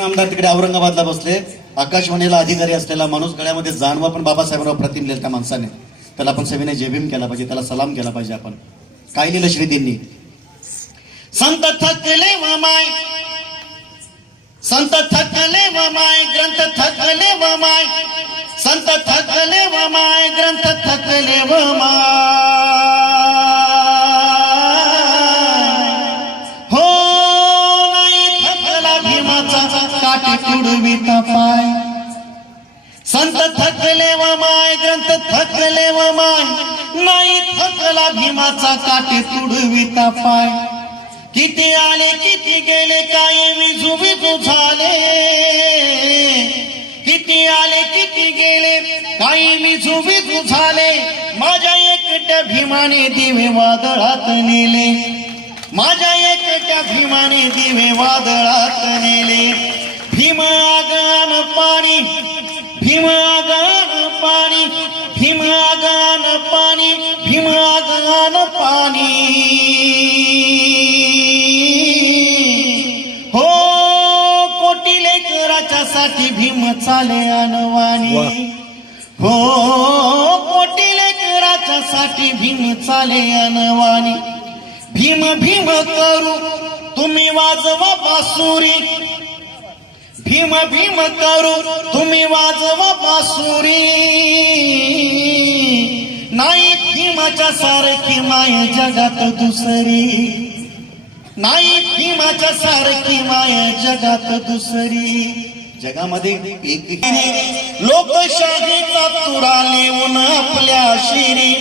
आमदार तिकडे औरंगाबादला बसले, आकाशवाणीला अधिकारी असलेला माणूस गळ्यामध्ये जाणवा पण बाबासाहेबराव प्रतिम लिहिलं त्या माणसाने. त्याला आपण सविनय जयभीम केला पाहिजे, त्याला सलाम केला पाहिजे. आपण काय लिहिलं श्रीतींनी? संत थकले व माय, संत थकले व माय, ग्रंथ थकले व माय, संत थकले व माय, ग्रंथ थकले व माय. हो नाही थकला भीमाचा काठी तुडविता पाय. संत थकले व माय, ग्रंथ थकले व माय, नाही थकला भीमाचा काठी तुडविता पाय. किती आले किती गेले काही विजू विजू झाले, किती आले किती गेले काही विजू विजू झाले. माझ्या एकट्या भीमाने दिवे वादळात नेले, माझ्या एकट्या भीमाने दिवे वादळात नेले. भीम आगन पाणी, भीम आगन पाणी, भीम आगन पाणी, भीम आगन पाणी. हो कोटी लेकराच्या साठी भीम चाले अनवाणी. हो कोटी लेकराच्या साठी भीम चाले अनवाणी. भीम भीम करू तुम्ही वाजवा बासुरी, भीम भीम करू तुम्ही वाजवा बासुरी. नाही भीमाच्या सारखी माय जगात दुसरी, नाही भीमाच्या सारखी माय जगात दुसरी. जगामध्ये एक लोकशाहीचा तुरा लिहून आपल्या शिरी,